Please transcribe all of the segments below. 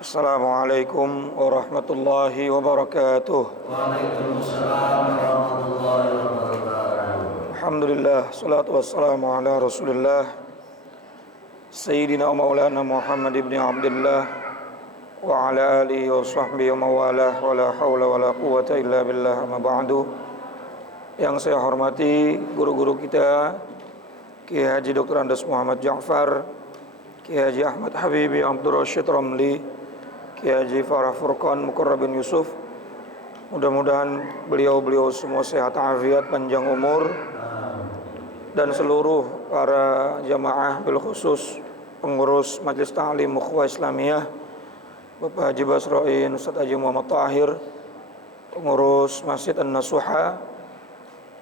Assalamualaikum warahmatullahi wabarakatuh. Waalaikumsalam warahmatullahi wabarakatuh. Alhamdulillah, salatu wassalamu ala Rasulillah Sayyidina wa maulana Muhammad ibn Abdullah wa ala alihi wa sahbihi wa mawalah wa la hawla wa la quwata illa billah, amma ba'du. Yang saya hormati guru-guru kita, Kiai Haji Dr. Andes Muhammad Ja'far, Kiai Haji Ahmad Habibi Abdul Rashid Ramli, Kiai Haji Farah Furqan Mukarrab bin Yusuf. Mudah-mudahan beliau-beliau semua sehat afiat, panjang umur, dan seluruh para jamaah, bil khusus pengurus Majelis Ta'lim Ukhuwah Islamiyah, Bapak Haji Basroin, Ustaz Haji Muhammad Tahir, pengurus Masjid An-Nasuha,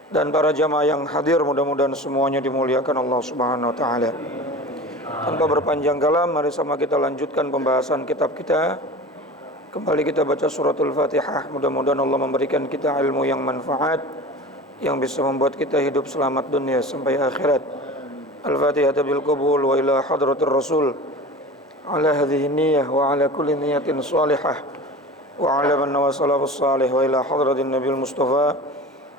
dan para jamaah yang hadir, mudah-mudahan semuanya dimuliakan Allah Subhanahu wa taala. Tanpa berpanjang kalam, mari sama kita lanjutkan pembahasan kitab kita. Kembali kita baca suratul Fatihah. Mudah-mudahan Allah memberikan kita ilmu yang manfaat, yang bisa membuat kita hidup selamat dunia sampai akhirat. Al-Fatihah bil qabul wa ila hadratir Rasul. Ala hadhihi niyyah wa ala kulli niyatin salihah wa ala man wasalafus salih wa ila hadratin Nabil Mustafa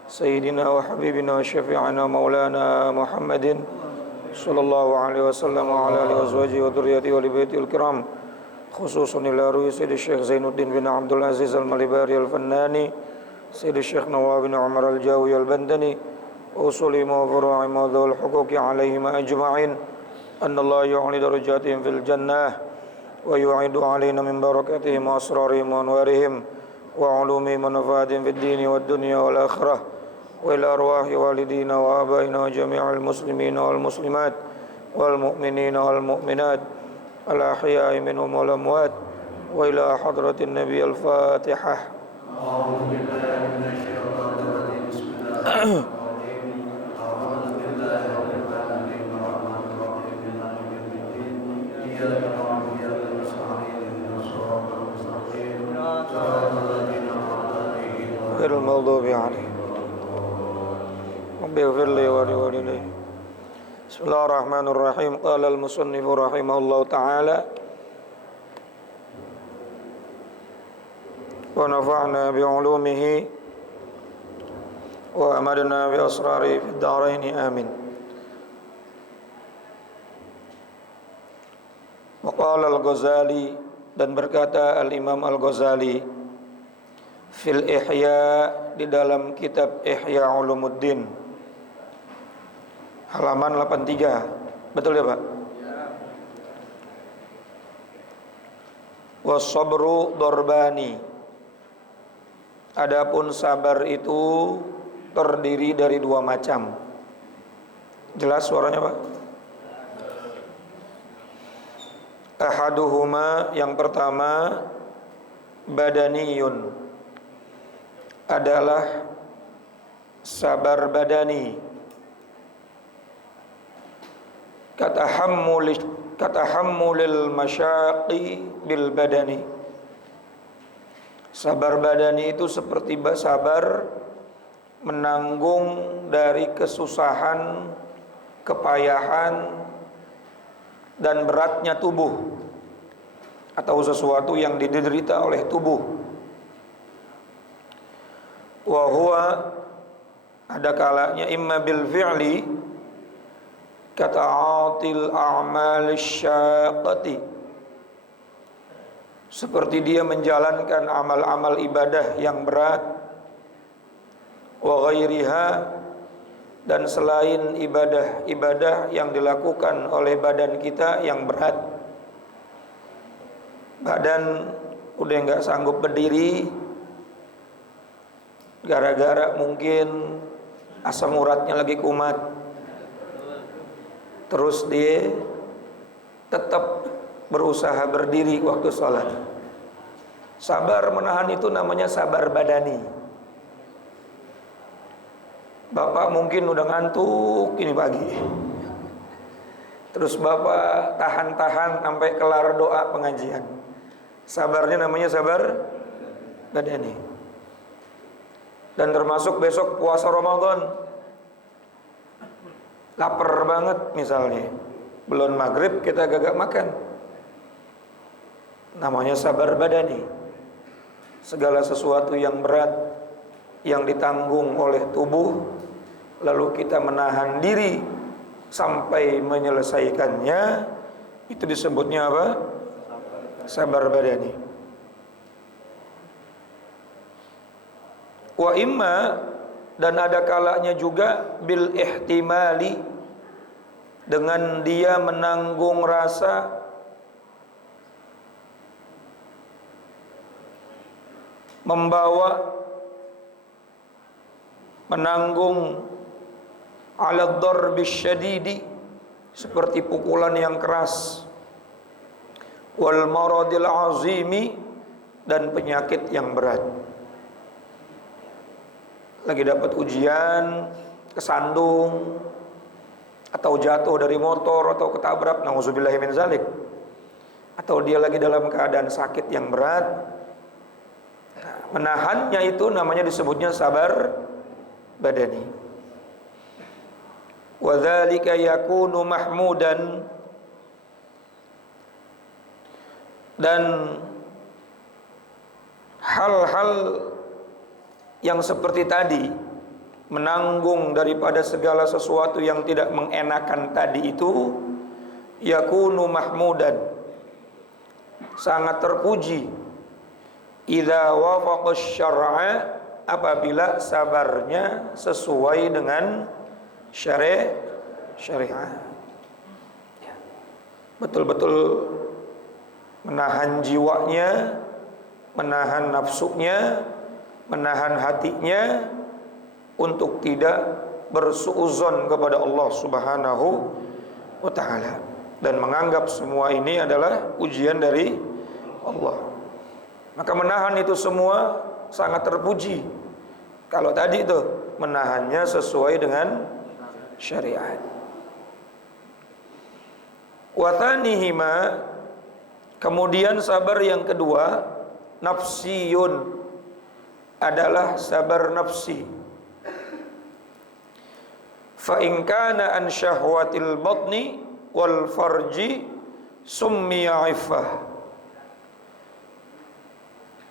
Sayyidina wa Habibina wa Syafi'ana Maulana Muhammadin sallallahu alaihi wasallam wa ala alihi wa sahbihi wa dzurriyyatihi wa libaitil kiram, khususan ila ruhi Sayyidi Syekh Zainuddin bin Abdul Aziz Al-Malibari Al-Fannani, Sayyidi Syekh Nawab bin Umar Al-Jawi Al-Bandani, usuli ma furu'i ma dhul huquqi alaihim ajma'in, anna Allah yu'li darajatihim fil jannah wa yu'idu alaina min barakatihim wa asrarihim wa anwarihim wa ulumihim wa nafaatihim fid dini wad dunya wal akhirah. Wa ila arwahi walidina wa abaina wa jami'al muslimina wal muslimat wal mu'minina wal mu'minat al ahya'i minhum wal amwat wa ila hadratin Nabi al-Fatihah. A'udzu billahi minasy syaithanir rajim. Bismillahirrahmanirrahim. A'udzu billahi rabbil alamin arrahmanir rahim maliki yaumiddin. Iyyaka na'budu wa iyyaka nasta'in ihdinas siratal mustaqim. Siratal ladzina an'amta 'alaihim Ghairil maghdubi 'alaihim. Rabbi ighfir li wa li walidayya. Bismillahirrahmanirrahim. Qala al-musannif rahimahullahu ta'ala wa nafa'na bi'ulumihi wa amadna bi asrari fid dharain, amin. Wa qala al-Ghazali, dan berkata al-Imam al-Ghazali fil Ihya, di dalam kitab Ihya Ulumuddin, halaman 83. Betul ya, Pak? Was-sabru darbani. Adapun sabar itu terdiri dari dua macam. Jelas suaranya, Pak? Ahaduhuma, yang pertama, badaniyun, adalah sabar badani. Katahammulil masyaqi bil badani. Sabar badani itu seperti sabar menanggung dari kesusahan, kepayahan, dan beratnya tubuh, atau sesuatu yang diderita oleh tubuh. Wa huwa, ada kalanya, imma bil fi'li kata'atil a'mal syaqqati, seperti dia menjalankan amal-amal ibadah yang berat, wa ghairiha, dan selain ibadah-ibadah yang dilakukan oleh badan kita yang berat. Badan udah enggak sanggup berdiri gara-gara mungkin asam uratnya lagi kumat, terus dia tetap berusaha berdiri waktu sholat. Sabar menahan itu namanya sabar badani. Bapak mungkin udah ngantuk ini pagi, terus bapak tahan-tahan sampai kelar doa pengajian. Sabarnya namanya sabar badani. Dan termasuk besok puasa Ramadan, Lapar banget misalnya, belum maghrib kita gagak makan. Namanya sabar badani. Segala sesuatu yang berat yang ditanggung oleh tubuh, lalu kita menahan diri sampai menyelesaikannya, itu disebutnya apa? Sabar badani. Wa imma, dan ada kalanya juga bil ihtimali, dengan dia menanggung rasa membawa, menanggung ala dharbi syadidi, seperti pukulan yang keras, wal maradil azimi, dan penyakit yang berat. Lagi dapat ujian, kesandung, atau jatuh dari motor, atau ketabrak, nauzubillahi min zalik, atau dia lagi dalam keadaan sakit yang berat, menahannya itu namanya disebutnya sabar badani. Wa dzalika yakunu mahmudan, dan hal-hal yang seperti tadi, menanggung daripada segala sesuatu yang tidak mengenakan tadi itu, yakunu mahmudan, sangat terpuji, idza wafaqa syar'a, apabila sabarnya sesuai dengan syariat. Betul-betul menahan jiwanya, menahan nafsunya, menahan hatinya untuk tidak bersuudzon kepada Allah Subhanahu wa taala, dan menganggap semua ini adalah ujian dari Allah. Maka menahan itu semua sangat terpuji. Kalau tadi itu menahannya sesuai dengan syariat. Wa thanihima, kemudian sabar yang kedua, nafsiyun, adalah sabar nafsi. Fa in kana an syahwatil batni wal farji summiya iffah.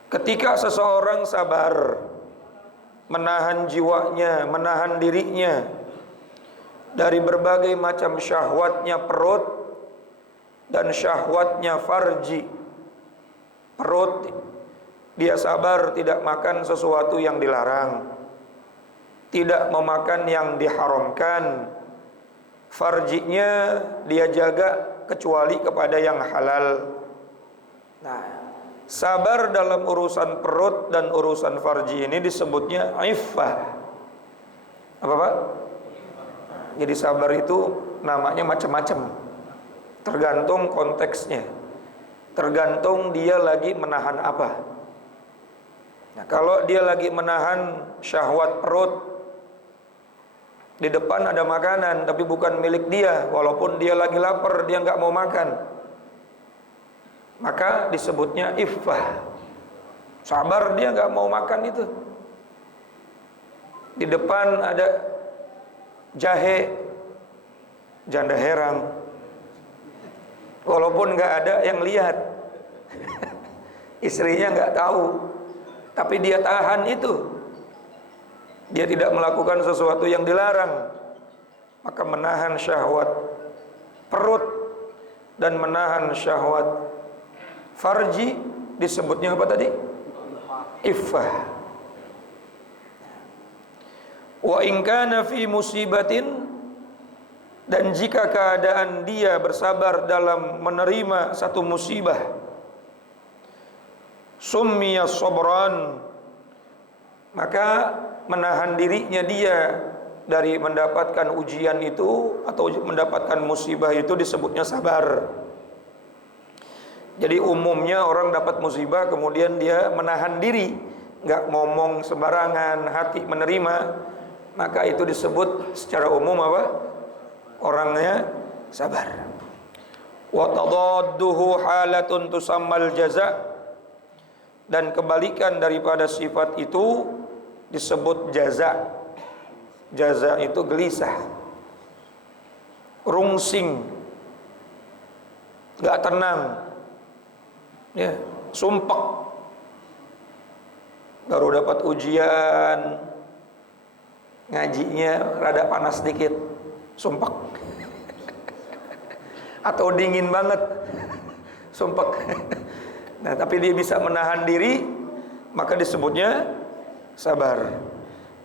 Ketika seseorang sabar menahan jiwanya, menahan dirinya dari berbagai macam syahwatnya perut dan syahwatnya farji. Perut, dia sabar tidak makan sesuatu yang dilarang, tidak memakan yang diharamkan. Farjinya dia jaga kecuali kepada yang halal. Nah, sabar dalam urusan perut dan urusan farji ini disebutnya iffah. Apa Pak? Jadi sabar itu namanya macam-macam, tergantung konteksnya, tergantung dia lagi menahan apa. Nah, kalau dia lagi menahan syahwat perut, di depan ada makanan tapi bukan milik dia, walaupun dia lagi lapar, dia nggak mau makan, maka disebutnya iffah. Sabar, dia nggak mau makan itu. Di depan ada jahe, janda herang, walaupun nggak ada yang lihat, istrinya nggak tahu, tapi dia tahan itu. Dia tidak melakukan sesuatu yang dilarang, maka menahan syahwat perut dan menahan syahwat farji disebutnya apa tadi? Iffah. Wa in kana fi musibatin, dan jika keadaan dia bersabar dalam menerima satu musibah, summiya sabran, maka menahan dirinya dia dari mendapatkan ujian itu atau mendapatkan musibah itu disebutnya sabar. Jadi umumnya orang dapat musibah kemudian dia menahan diri, nggak ngomong sembarangan, hati menerima, maka itu disebut secara umum apa? Orangnya sabar. Wa tadadduhu halatun tusammal jaza, dan kebalikan daripada sifat itu disebut jaza. Jaza itu gelisah. rungsing, nggak tenang, ya, sumpek. Baru dapat ujian, ngajinya rada panas sedikit, sumpek. Atau dingin banget, sumpek. Nah, tapi dia bisa menahan diri, maka disebutnya sabar.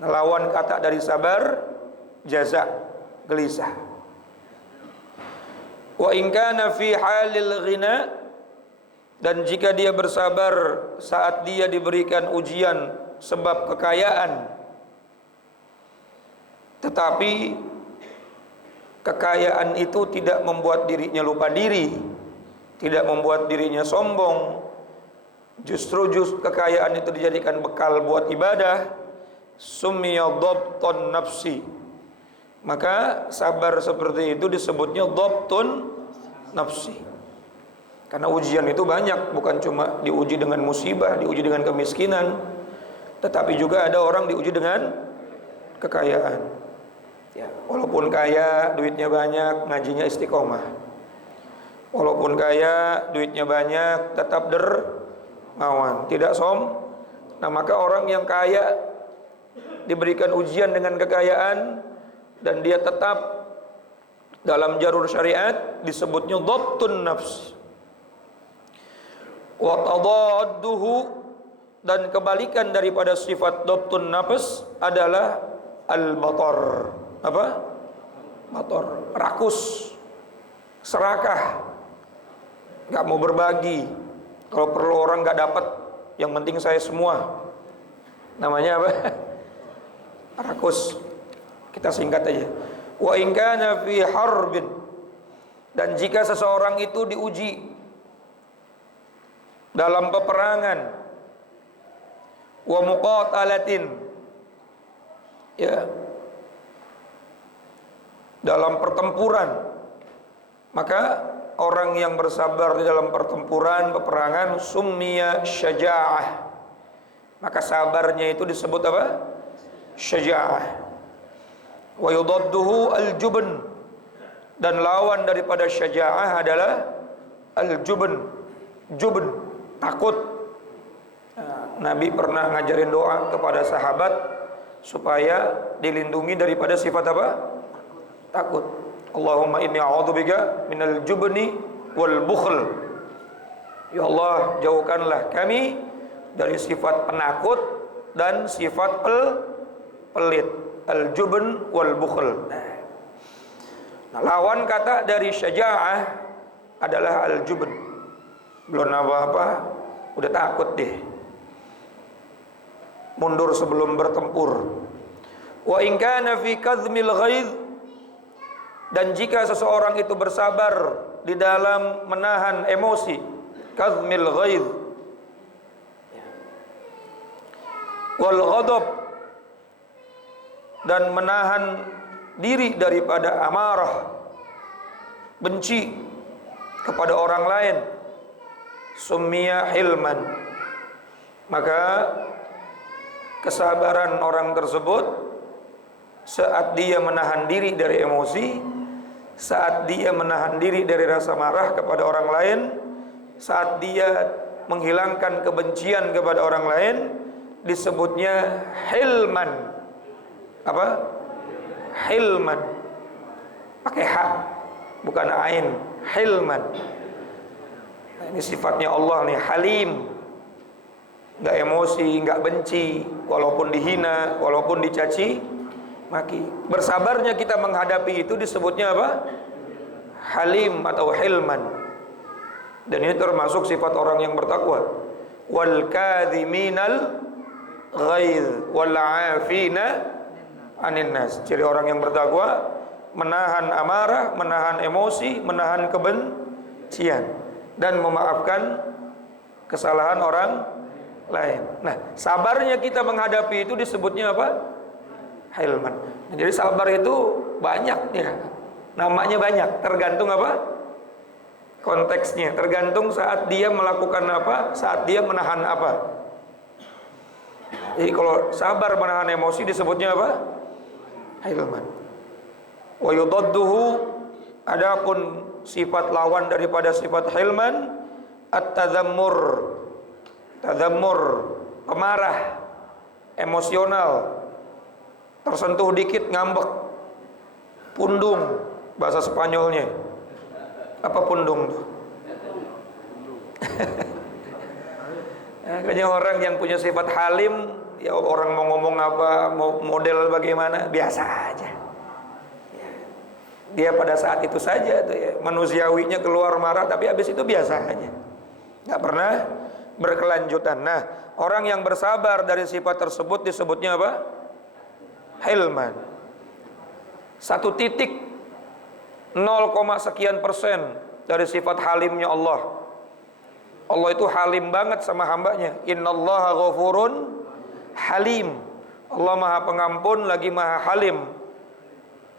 Nah, lawan kata dari sabar, jaza, gelisah. Wa in kana fi halil ghina, dan jika dia bersabar saat dia diberikan ujian sebab kekayaan, tetapi kekayaan itu tidak membuat dirinya lupa diri, tidak membuat dirinya sombong, justru kekayaan itu dijadikan bekal buat ibadah, summiya dhabtun nafsi, maka sabar seperti itu disebutnya dhabtun nafsi. Karena ujian itu banyak, bukan cuma diuji dengan musibah, diuji dengan kemiskinan, tetapi juga ada orang diuji dengan kekayaan. Ya, walaupun kaya, duitnya banyak, ngajinya istiqomah. Walaupun kaya, duitnya banyak, tetap dermawan, tidak Nah, maka orang yang kaya diberikan ujian dengan kekayaan dan dia tetap dalam jalur syariat, disebutnya dhabtun nafs. Wa tadadduhu, dan kebalikan daripada sifat dhabtun nafs adalah al-batar. Apa? Batar, rakus, serakah, nggak mau berbagi. Kalau perlu orang nggak dapat, yang penting saya semua. Namanya apa? Rakus. Kita singkat aja. Wa in kana fi harbin, dan jika seseorang itu diuji dalam peperangan, wa muqatalatin, ya, dalam pertempuran, maka orang yang bersabar di dalam pertempuran, peperangan, summiya syaja'ah, maka sabarnya itu disebut apa? Syaja'ah. Wa yudadduhu al-jubn, dan lawan daripada syaja'ah adalah al-jubn. Jubn, takut. Nabi pernah ngajarin doa kepada sahabat supaya dilindungi daripada sifat apa? Takut. Allahumma inni a'udzubika minal jubni wal bukhl. Ya Allah, jauhkanlah kami dari sifat penakut dan sifat pelit. Al-jubn wal bukhl. Nah, lawan kata dari syaja'ah adalah al-jubn. Belum apa-apa, udah takut deh. Mundur sebelum bertempur. Wa in kana fi kadhmil ghaidh, dan jika seseorang itu bersabar di dalam menahan emosi, kadhmil ghaidh, wal ghadab, dan menahan diri daripada amarah, benci kepada orang lain, summiya hilman, maka kesabaran orang tersebut saat dia menahan diri dari emosi, saat dia menahan diri dari rasa marah kepada orang lain, saat dia menghilangkan kebencian kepada orang lain, disebutnya hilman. Apa? Hilman. Pakai ha, bukan ain. Hilman. Nah, ini sifatnya Allah nih, halim. Enggak emosi, enggak benci, walaupun dihina, walaupun dicaci maki. Bersabarnya kita menghadapi itu disebutnya apa? Halim atau hilman. Dan ini termasuk sifat orang yang bertakwa. Wal kadhiminal ghaidh wal 'afina 'anil nas. Ciri orang yang bertakwa menahan amarah, menahan emosi, menahan kebencian, dan memaafkan kesalahan orang lain. Nah, sabarnya kita menghadapi itu disebutnya apa? Hilman. Jadi sabar itu banyak ya. Namanya banyak, tergantung apa? Konteksnya, tergantung saat dia melakukan apa, saat dia menahan apa. Jadi kalau sabar menahan emosi disebutnya apa? Hilman. Wa yudadduhu Adapun sifat lawan daripada sifat hilman, at-tadzammur. Tadzammur, pemarah, emosional, tersentuh dikit ngambek. Pundung, bahasa Spanyolnya. Apa pundung tuh? Kayaknya orang yang punya sifat halim, ya orang mau ngomong apa, mau model bagaimana, biasa aja. Dia pada saat itu saja tuh ya, manusiawinya keluar marah, tapi habis itu biasa aja, nggak pernah berkelanjutan. Nah, orang yang bersabar dari sifat tersebut disebutnya apa? Hilman. 0,sekian% dari sifat halimnya Allah. Allah itu halim banget sama hambanya. Innallaha ghafurun halim. Allah maha pengampun lagi maha halim,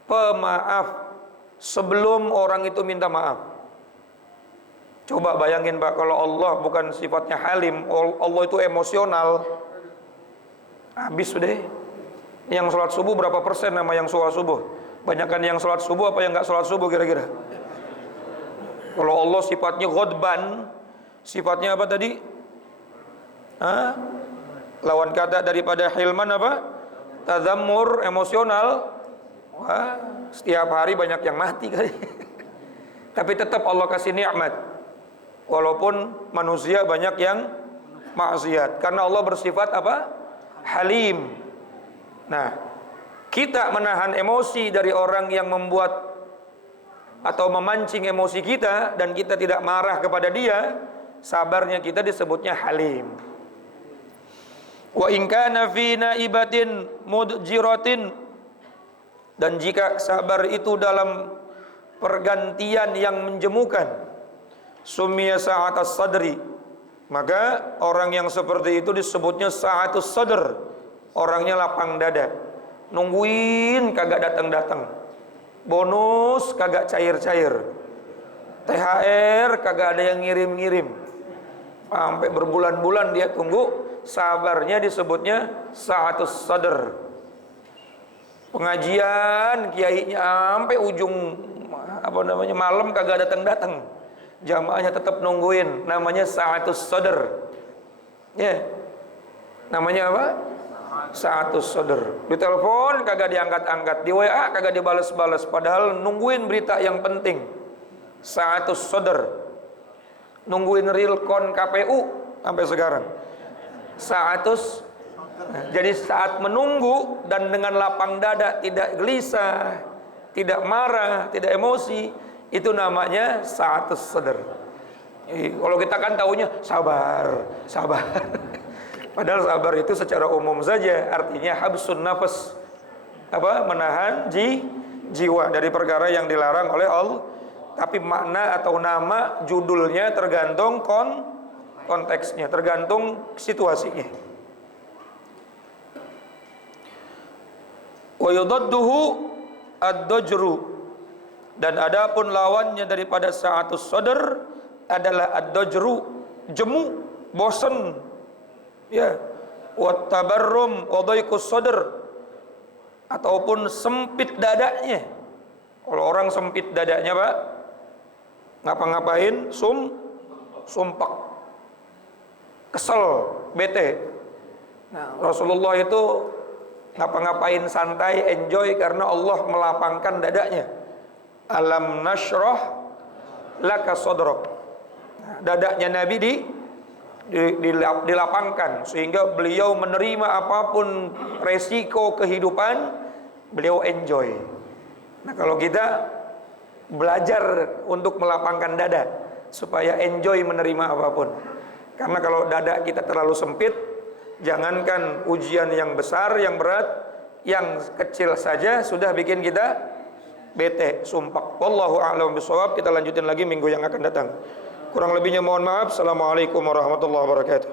pemaaf sebelum orang itu minta maaf. Coba bayangin Pak, kalau Allah bukan sifatnya halim, Allah itu emosional, habis sudah. Yang sholat subuh berapa persen nama yang sholat subuh? Banyakan yang sholat subuh apa yang nggak sholat subuh kira-kira? Kalau Allah sifatnya ghadban, sifatnya apa tadi? Lawan kata daripada hilman apa? Tadzammur, emosional. Wah, setiap hari banyak yang mati kali. Tapi tetap Allah kasih nikmat. Walaupun manusia banyak yang maksiat, karena Allah bersifat apa? Halim. Nah, kita menahan emosi dari orang yang membuat atau memancing emosi kita dan kita tidak marah kepada dia, sabarnya kita disebutnya halim. Wa in kana fi naibatin mudjiratin, dan jika sabar itu dalam pergantian yang menjemukan, summiya sa'atas sadri, maka orang yang seperti itu disebutnya sa'atus sadr, orangnya lapang dada. Nungguin kagak datang-datang, bonus kagak cair-cair, THR kagak ada yang ngirim-ngirim, sampai berbulan-bulan dia tunggu. Sabarnya disebutnya sa'atus sadr. Pengajian kiainya sampai ujung malam kagak datang-datang, jamaahnya tetap nungguin, namanya sa'atus sadr. Ya, namanya apa? Sa'atus sadr. Ditelepon kagak diangkat-angkat, di WA kagak dibales-bales, padahal nungguin berita yang penting. Sa'atus sadr. Nungguin realcon KPU sampai sekarang. Sa'atus. Jadi saat menunggu dan dengan lapang dada, tidak gelisah, tidak marah, tidak emosi, itu namanya sa'atus sadr. Kalau kita kan taunya sabar, sabar. Padahal sabar itu secara umum saja artinya habsun nafas, menahan jiwa dari perkara yang dilarang oleh Allah. Tapi makna atau nama judulnya tergantung konteksnya, tergantung situasinya. Wa yudadduhu ad-dajru, dan adapun lawannya daripada sa'atus sadr adalah ad-dajru, jemu, bosan. Ya, wa tabarrum wa dhaiqus sadr, ataupun sempit dadanya. Kalau orang sempit dadanya, Pak, ngapa-ngapain sumpek, kesel, bete. Nah, Rasulullah itu ngapa-ngapain santai, enjoy, karena Allah melapangkan dadanya. Alam nashrah laka sadrak. Nah, dadanya Nabi dilapangkan sehingga beliau menerima apapun resiko kehidupan, beliau enjoy. Nah, kalau kita belajar untuk melapangkan dada supaya enjoy menerima apapun. Karena kalau dada kita terlalu sempit, jangankan ujian yang besar, yang berat, yang kecil saja sudah bikin kita bete, sumpah. Wallahu a'lam bishawab. Kita lanjutin lagi minggu yang akan datang. Kurang lebihnya mohon maaf. Assalamualaikum warahmatullahi wabarakatuh.